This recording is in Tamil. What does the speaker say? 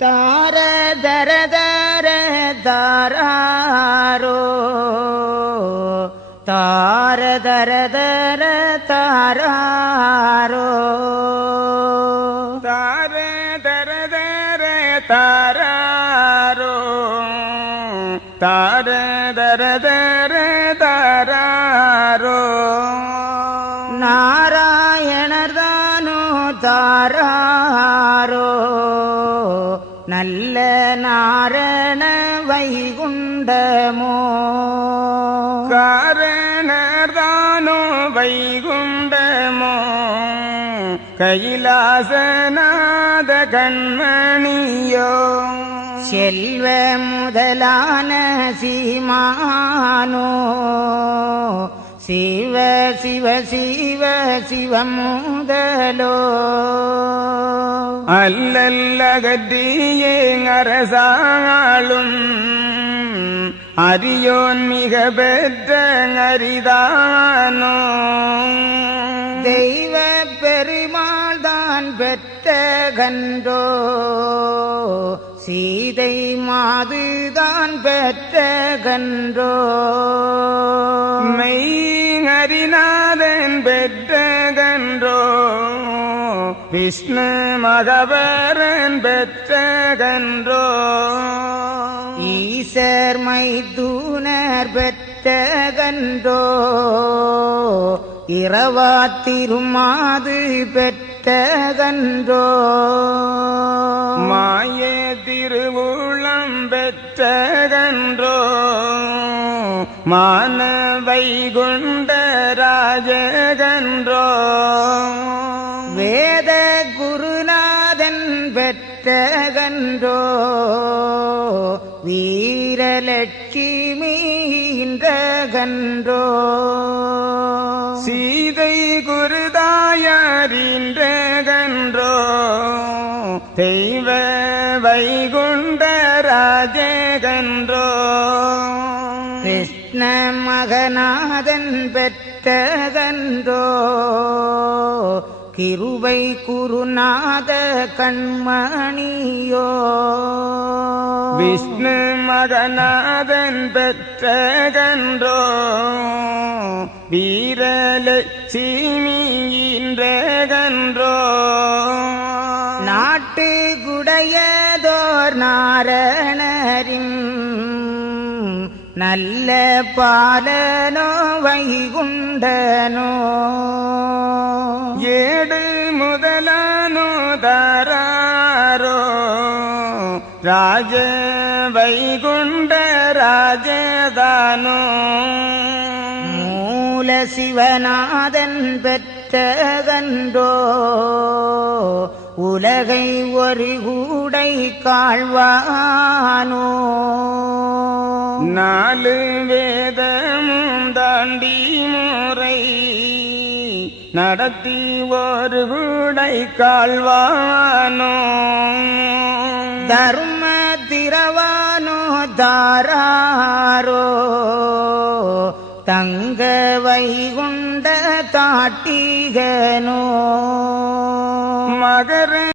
तार दर दर दरारो तार दर दर तारा तार दर दर तारा तार दर दर दरा नारायण तारा। நல்ல நாரண வைகுண்டமோ? காரணர்தானோ வைகுண்டமோ? கைலாசநாத கண்மணியோ செல்வ முதலான சீமானோ? சிவ சிவ சிவ சிவ முதலோ அல்லல்லகத்தியே அரசாளும். அரியோன் மிக பெற்ற அரிதானோ. தெய்வ பெருமாள் தான் பெற்ற கன்றோ. சீதை மாதுதான் பெற்ற கன்றோ. மெய்ஹரிநாதன் பெற்ற கன்றோ விஷ்ணு மகவரன் பெற்ற கன்றோ ஈசர் மைதூனர் பெற்ற கன்றோ இரவா திருமாது பெற்ற கன்றோ மாய திருவுளம் பெற்ற கன்றோ மான வைகுண்ட ராஜகன்றோ வேத குருநாதன் பெற்றகன்றோ வீரலட்சுமி கன்றோ சீதை குருதாயறின்ற கன்றோ தெய்வ வைகுண்ட ராஜகன்றோ கிருஷ்ண மகநாதன் பெற்ற கன்றோ கிருபை குருநாத கண்மணியோ. விஷ்ணு மகநாதன் பெற்ற கன்றோ வீரலட்சுமியின்ற கன்றோ நாட்டு குடையதோர் நாரணரின் நல்ல பாலனோ வைகுண்டனோ. ஏடு முதலானோ தாராரோ. ராஜ வைகுண்ட ராஜதானோ. மூல சிவநாதன் பெற்ற கன்றோ உலகை ஒரு கூடை காழ்வானோ. நாலு வேதமும் தாண்டி முறை நடத்தி ஒரு குடை கால்வானோ. தர்ம திரவானோ தாராரோ. தங்க வைகுண்ட தாட்டிகனோ. மகர